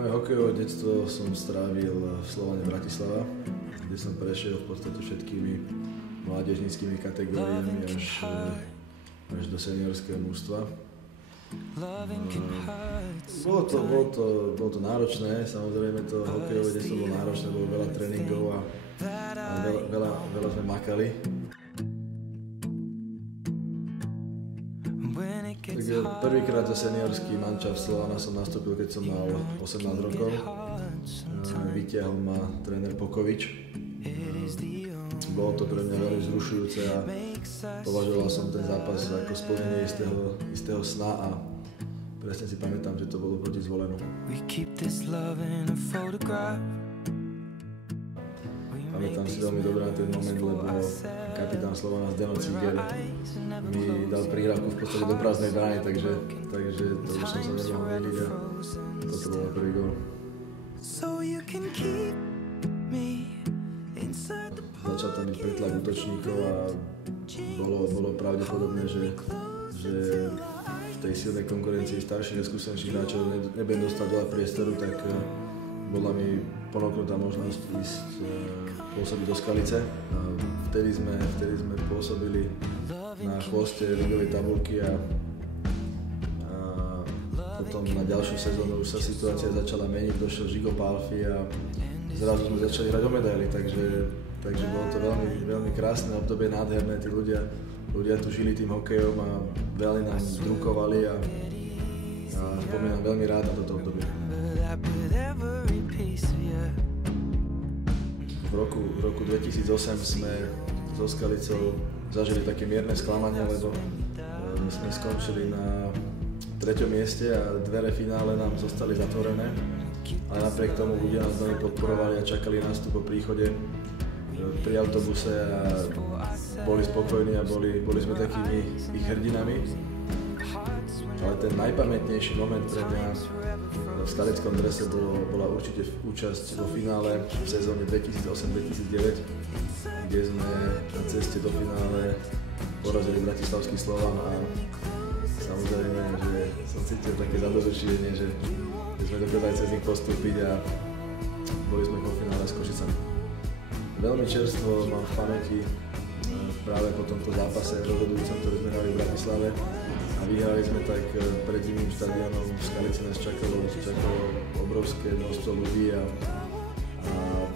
Moje hokejové detstvo som strávil v Slovane Bratislava, kde som prešiel v podstate všetkými mládežníckymi kategóriami až do seniorského mužstva. Bolo to náročné, samozrejme to hokejové detstvo bolo náročné, bolo veľa tréningov a veľa sme makali. Takže prvýkrát za seniorský mančaft Slovana som nastúpil, keď som mal 18 rokov. Vytiahol ma tréner Pokovič. Bolo to pre mňa veľmi vzrušujúce a považoval som ten zápas ako splnenie istého sna a presne si pamätám, že to bolo proti Zvolenu. Pamätám si veľmi dobre na ten moment, lebo kapitán Slovana Zdeno Ciger mi dal prihrávku v podstate do prázdnej brány, takže to už som sa nemohol myliť a toto bol môj prvý gól. Začal tam byť pretlak útočníkov a bolo pravdepodobné, že v tej silnej konkurencii starších a skúsenejších hráčov nebudem dostať veľa priestoru, tak bola mi ponúknutá možnosť ísť pôsobiť do Skalice. Vtedy sme pôsobili na chvoste ligovej tabuľky a potom na ďalšiu sezónu už sa situácia začala meniť, došiel Žigo Pálfi a zrazu sme začali hrať o medaily, takže bolo to veľmi, veľmi krásne obdobie, nádherné, tí ľudia tu žili tým hokejom a veľmi nám drukovali a spomínam veľmi rád na toto obdobie. V roku 2008 sme so Skalicou zažili také mierne sklamania, lebo sme skončili na 3. mieste a dvere finále nám zostali zatvorené. Ale napriek tomu ľudia nás veľmi podporovali a čakali nás tu po príchode pri autobuse a boli spokojní a boli sme takými ich hrdinami. Ale ten najpamätnejší moment pre mňa v skalickom drese bola určite účasť vo finále v sezóne 2008-2009, kde sme na ceste do finále porazili bratislavský Slovan a samozrejme, že som cítil také zadozučenie, že sme dokázali cez nich postúpiť a boli sme po finále s Košicami. Veľmi čerstvo mám v pamäti práve po tomto zápase rozhodujúcom, ktorý sme hrali v Bratislave a vyhrali sme tak pred zimným štadiónom. V Skalici nás čakalo obrovské množstvo ľudí a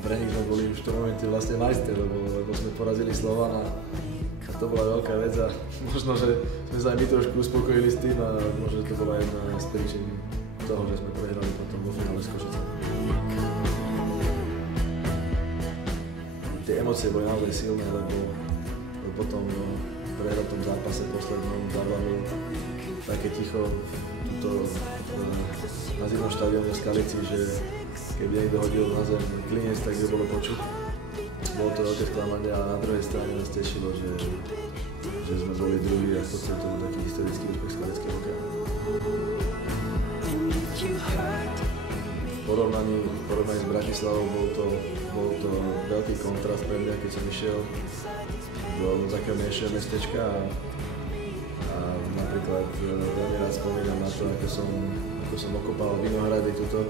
pre nich sme boli už v tom momente vlastne majstri, lebo sme porazili Slovan a to bola veľká vec a možno, že sme sa aj my trošku uspokojili s tým a možno, že to bola jedna z príčin toho, že sme prehrali potom vo finále s Košicami. Tie emócie boli naozaj silné, lebo potom v prehratom zápase poslednom zavládlo také ticho na zimnom štadióne v Skalici, že keď niekto hodil na zem klinec, tak to bolo počuť. Bolo to veľké sklamanie a na druhej strane nás tešilo, že sme boli druhí a v podstate to bol taký historický úspech skalického hokeja. V porovnaní s Bratislavou bol to veľký kontrast pre mňa, keď som išiel do takého menšieho mestečka a napríklad veľmi rád spomínam na to, ako som okopal vinohrady tuto.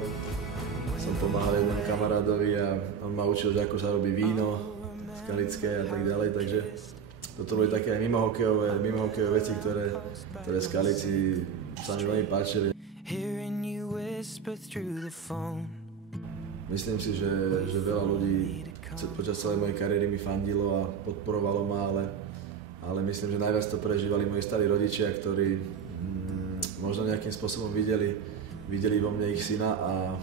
Som pomáhal jednom kamarádovi a on ma učil, že ako sa robí víno skalické a tak ďalej, takže toto boli také aj mimohokejové veci, ktoré Skalici sa mi veľmi páčili. Myslím si, že veľa ľudí počas celej mojej kariéry mi fandilo a podporovalo ma, ale myslím, že najviac to prežívali moji starí rodičia, ktorí možno nejakým spôsobom videli vo mne ich syna a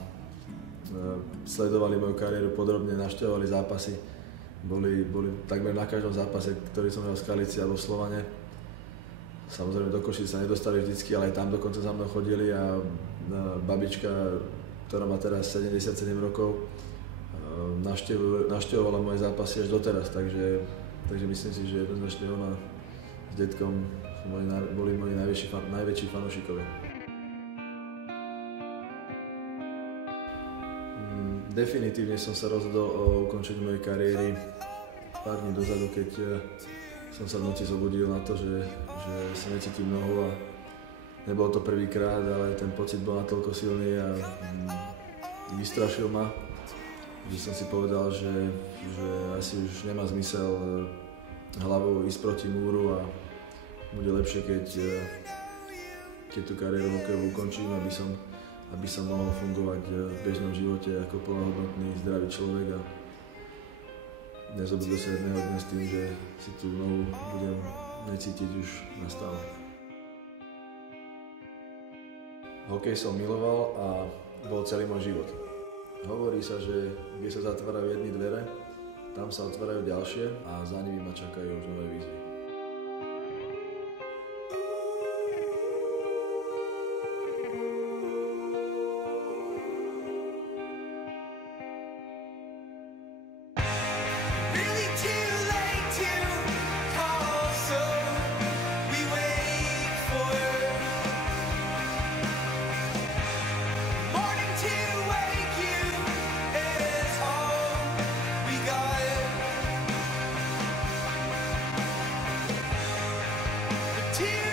sledovali moju kariéru podrobne, navštevovali zápasy. Boli takmer na každom zápase, ktorý som hral v Skalici alebo v Slovane. Samozrejme do Košic sa nedostali vždycky, ale aj tam dokonca za mnou chodili a babička, ktorá má teraz 77 rokov, navštevovala moje zápasy až doteraz, takže myslím si, že jednoznačne ona s detkom boli moji najväčší fanúšikovia. Definitívne som sa rozhodol o ukončení mojej kariéry pár dní dozadu, keď som sa v noci zobudil na to, že sa necítim nohu a nebolo to prvýkrát, ale ten pocit bol natoľko silný a vystrašil ma, že som si povedal, že asi už nemá zmysel hlavou ísť proti múru a bude lepšie, keď tú kariéru hokejovú ukončím, aby som mohol fungovať v bežnom živote ako plnohodnotný, zdravý človek a nezobudil sa jedného dňa s tým, že si tú nohu budem necítiť už na stále. Hokej som miloval a bol celý môj život. Hovorí sa, že kde sa zatvárajú jedny dvere, tam sa otvárajú ďalšie a za nimi ma čakajú už nové výzvy. Tears